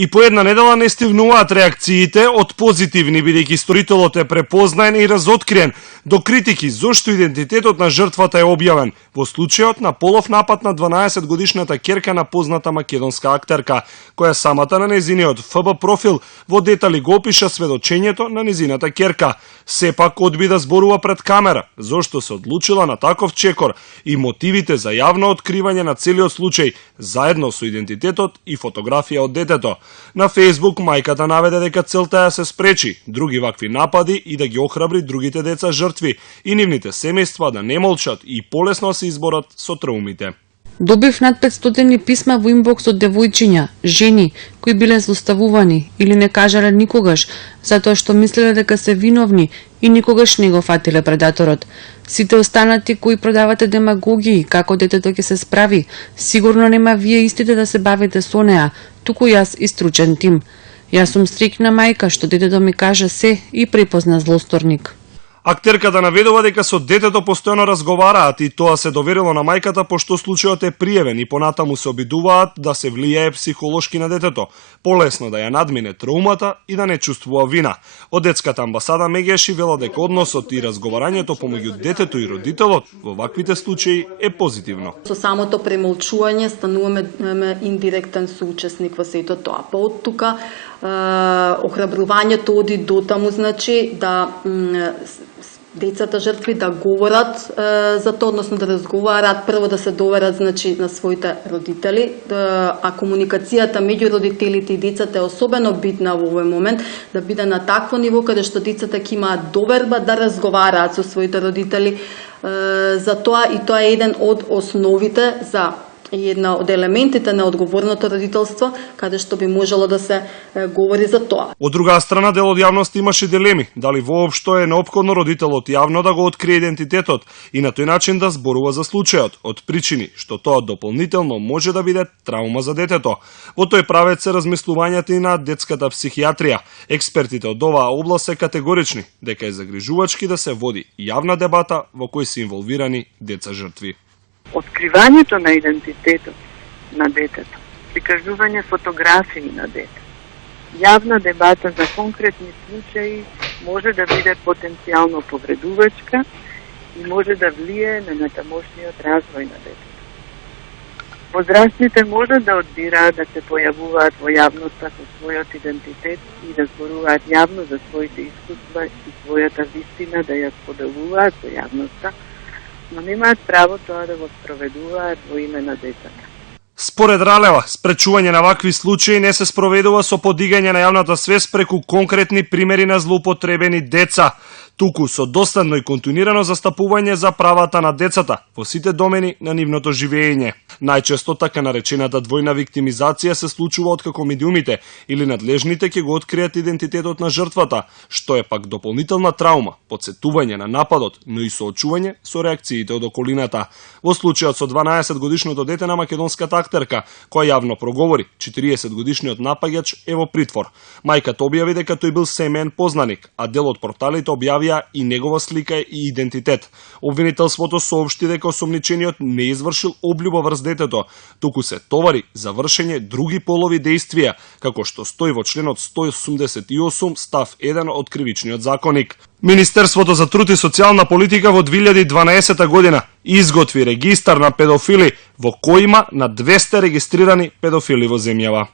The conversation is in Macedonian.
И по една недела не стивнуваат реакциите од позитивни, бидејќи сторителот е препознаен и разоткриен, до критики зошто идентитетот на жртвата е објавен во случајот на полов напад на 12-годишната ќерка на позната македонска актерка, која самата на незиниот ФБ профил во детали го опиша сведочењето на незината ќерка. Сепак одби да зборува пред камера, зошто се одлучила на таков чекор и мотивите за јавно откривање на целиот случај, заедно со идентитетот и фотографија од детето. На Фејсбук мајката наведе дека целта е да се спречи други вакви напади и да ги охрабри другите деца жртви и нивните семејства да не молчат и полесно се изборат со траумите. Добив над 500 писма во инбокс од девојчиња, жени, кои биле злоставувани или не кажале никогаш, затоа што мислеле дека се виновни и никогаш не го фатиле предаторот. Сите останати кои продавате демагогии, како детето ќе се справи, сигурно нема вие истите да се бавите со неа, туку јас и стручен тим. Јас сум стрикна мајка што детето ми кажа се и препозна злосторник. Актерката наведува дека со детето постојано разговараат и тоа се доверило на мајката пошто случајот е пријавен и понатаму се обидуваат да се влијае психолошки на детето, полесно да ја надмине траумата и да не чувствува вина. Од детската амбасада Мегеши вела дека односот и разговарањето помеѓу детето и родителот во ваквите случаи е позитивно. Со самото премолчување стануваме индиректен соучесник во сето тоа. Па од тука охрабрувањето оди дотаму, значи да децата жртви да говорат за тоа, односно да разговараат, прво да се доверат, значи, на своите родители, а комуникацијата меѓу родителите и децата е особено битна во овој момент, да биде на такво ниво каде што децата ќе имаат доверба да разговараат со своите родители за тоа, и тоа е еден од основите за и една од елементите на одговорното родителство, каде што би можело да се говори за тоа. Од друга страна, дел од јавност имаше дилеми, дали воопшто е неопходно родителот јавно да го открие идентитетот и на тој начин да зборува за случајот, од причини што тоа дополнително може да биде траума за детето. Во тој правец се размислувањата и на детската психијатрија. Експертите од оваа област се категорични дека е загрижувачки да се води јавна дебата во кој се инволвирани деца жртви. Откривањето на идентитетот на детето, прикажување фотографии на дете, јавна дебата за конкретни случаи може да биде потенцијално повредувачка и може да влие на натамошниот развој на детето. Возрастните може да одбираат да се појавуваат во јавноста со својот идентитет и да зборуваат јавно за своите искуства и својата вистина, да ја споделуваат со јавноста, но немаат право тоа да го спроведуваат во име на децата. Според Ралева, спречување на вакви случаи не се спроведува со подигање на јавната свест преку конкретни примери на злоупотребени деца, туку со доследно и континуирано застапување за правата на децата во сите домени на нивното живење. Најчесто така наречената двојна виктимизација се случува откако медиумите или надлежните ќе го откријат идентитетот на жртвата, што е пак дополнителна траума, потсетување на нападот, но и соочување со реакциите од околината. Во случајот со 12-годишното дете на македонската актерка, која јавно проговори, 40-годишниот напаѓач е во притвор. Мајката објави дека тој бил семеен познаник, а дел од порталите објавија и негова слика и идентитет. Обвинителството соопшти дека осомничениот не извршил облјуба врз детето, туку се товари за вршење други полови дејствија, како што стои во членот 188 став 1 од Кривичниот законник. Министерството за труд и социјална политика во 2012 година изготви регистар на педофили во кој има на 200 регистрирани педофили во земјава.